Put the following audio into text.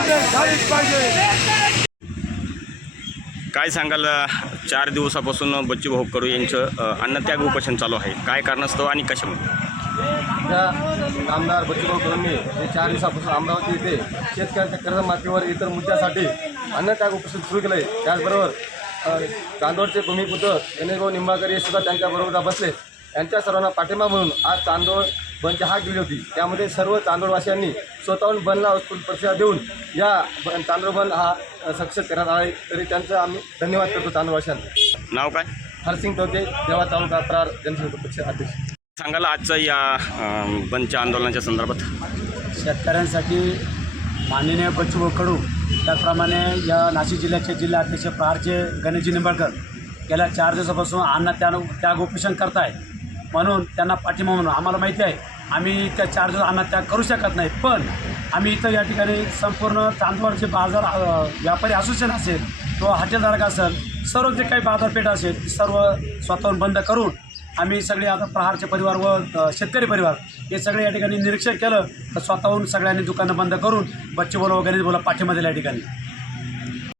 झालीच पाहिजे. काय सांगाल चार दिवसापासून बच्चूभाऊ कडू यांचं अन्नत्याग उपोषण चालू आहे. काय कारणास्तव आणि कशामुळे? त्या आमदार बच्चूभाऊ कडूंनी हे चार दिवसापासून अमरावती येथे शेतकऱ्यांच्या कर्जमाफीवर इतर मुद्द्यासाठी अन्नत्याग उपोषण सुरू केलं आहे त्याचबरोबर चांदोडचे भूमिपुत्र गणेशभाऊ निंबाळकर हे सुद्धा त्यांच्याबरोबर बसले. यांच्या सर्वांना पाठिंबा म्हणून आज चांदोड बंदची हाक दिली होती. त्यामध्ये सर्व चांदोडवासियांनी स्वतःहून बंदला उत्स्फूर्त प्रतिसाद देऊन या ब- चांदोड बंद हा सक्सेस करण्यात आला आहे. तरी त्यांचं आम्ही धन्यवाद करतो चांदोडवासियांना नाव काय? हरसिंग टोके देवा तालुका प्रार जनसंघ पक्ष अध्यक्ष. सांगाल आजचं या बंदच्या आंदोलनाच्या संदर्भात? शेतकऱ्यांसाठी माननीय बच्चूभाऊ कडू त्याचप्रमाणे या नाशिक जिल्ह्याचे जिल्हाध्यक्ष प्रहारचे गणेशजी निंबाळकर गेल्या चार दिवसापासून अन्न त्याग त्याग उपोषण करताय. म्हणून त्यांना पाठिंबा म्हणून आम्हाला माहिती आहे. आम्ही त्या चार दिवस त्या करू शकत नाही. पण आम्ही इथं या ठिकाणी संपूर्ण चांदवडचे बाजार व्यापारी असोसिएशन असेल किंवा हॉटेलधारक असेल सर्व जे काही बाजारपेठ असेल ती सर्व स्वतःहून बंद करून आम्ही सगळे आता प्रहारचे परिवार व शेतकरी परिवार हे सगळे या ठिकाणी निरीक्षण केलं. तर स्वतःहून सगळ्यांनी दुकानं बंद करून बच्चे बोला वगैरे बोला पाठिंबा दिला या ठिकाणी.